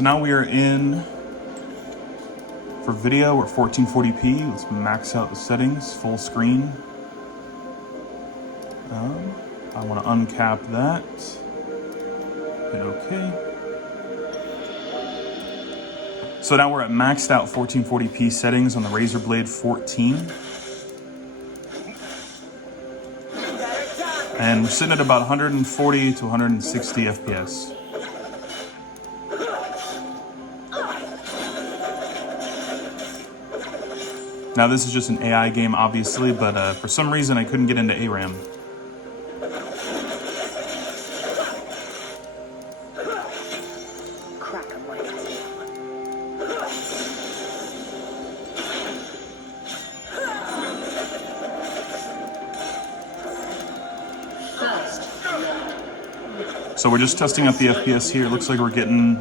So now we are in for video. We're 1440p. Let's max out the settings, full screen. I want to uncap that. Hit OK. So now we're at maxed out 1440p settings on the Razer Blade 14. And we're sitting at about 140 to 160 FPS. Now this is just an AI game, obviously, but for some reason I couldn't get into ARAM. So we're just testing out the FPS here. It looks like we're getting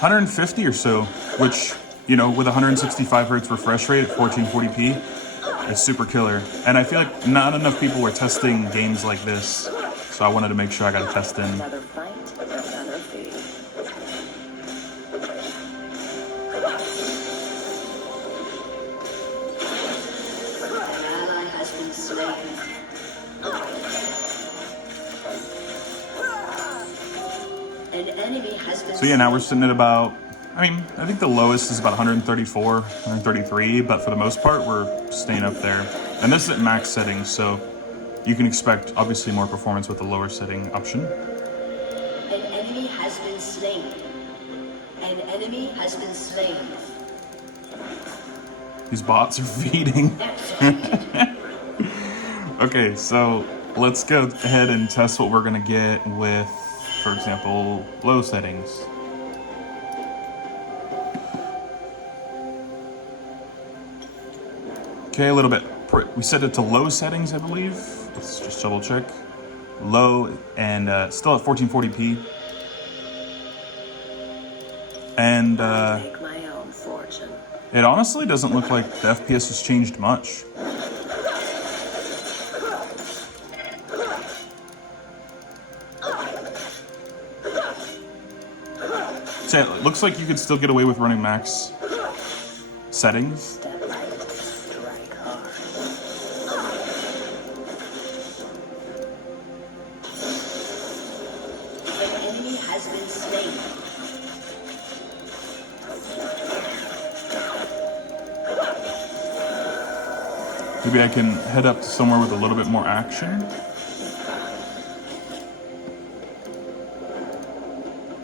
150 or so, which, you know, with 165 hertz refresh rate at 1440p is super killer. And I feel like not enough people were testing games like this, so I wanted to make sure I got a test in. So yeah, now we're sitting at about, I think the lowest is about 134, 133, but for the most part, we're staying up there. And this is at max settings, so you can expect obviously more performance with the lower setting option. An enemy has been slain. An enemy has been slain. These bots are feeding. Okay, so let's go ahead and test what we're gonna get with, for example, low settings. Okay, a little bit. We set it to low settings, I believe. Let's just double check. Low and still at 1440p. And it honestly doesn't look like the FPS has changed much. So it looks like you could still get away with running max settings. Maybe I can head up to somewhere with a little bit more action.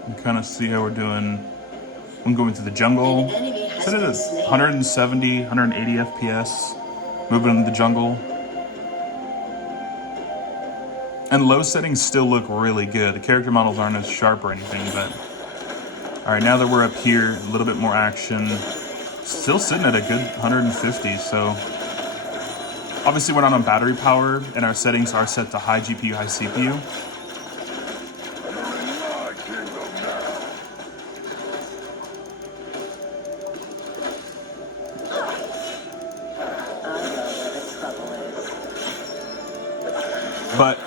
And kind of see how we're doing. I'm going to the jungle. Set it at 170, 180 FPS. Moving in the jungle. And low settings still look really good. The character models aren't as sharp or anything, but... Alright, now that we're up here, a little bit more action. Still sitting at a good 150, so... Obviously we're not on battery power, and our settings are set to high GPU, high CPU. But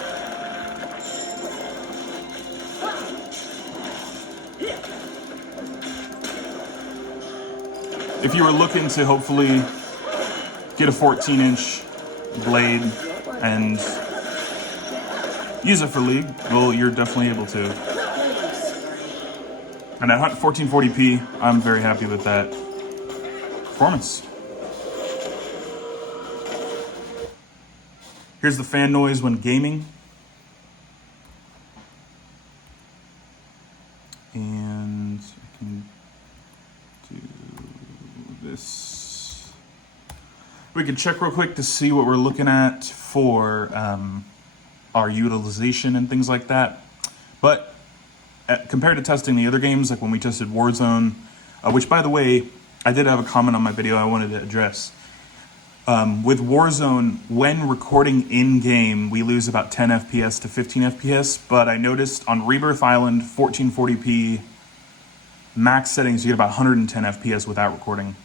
if you were looking to hopefully get a 14-inch blade and use it for League, well, you're definitely able to. And at 1440p, I'm very happy with that performance. Here's the fan noise when gaming. And I can do this. We can check real quick to see what we're looking at for our utilization and things like that. But compared to testing the other games, like when we tested Warzone, which by the way, I did have a comment on my video I wanted to address. With Warzone, when recording in-game, we lose about 10 FPS to 15 FPS, but I noticed on Rebirth Island, 1440p max settings, you get about 110 FPS without recording.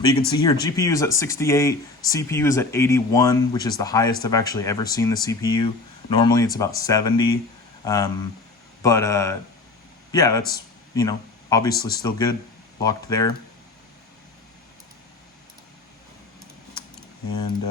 But you can see here, GPU is at 68, CPU is at 81, which is the highest I've actually ever seen the CPU. Normally it's about 70. But yeah, that's, you know, obviously still good, locked there. And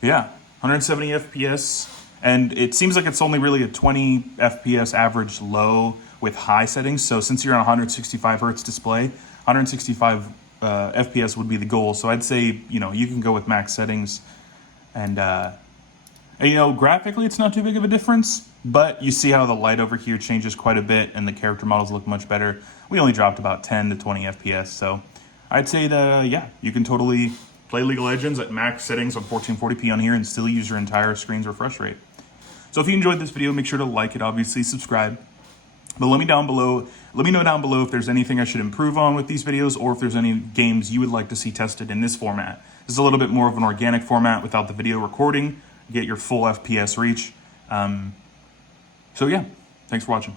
yeah, 170 FPS. And it seems like it's only really a 20 FPS average low with high settings. So since you're on 165 hertz display, 165 FPS would be the goal. So I'd say, you know, you can go with max settings. And you know, graphically, it's not too big of a difference, but you see how the light over here changes quite a bit and the character models look much better. We only dropped about 10 to 20 FPS, so I'd say that, yeah, you can totally play League of Legends at max settings on 1440p on here and still use your entire screen's refresh rate. So if you enjoyed this video, make sure to like it, obviously subscribe. But let me know down below if there's anything I should improve on with these videos or if there's any games you would like to see tested in this format. This is a little bit more of an organic format without the video recording. Get your full FPS reach. So yeah, thanks for watching.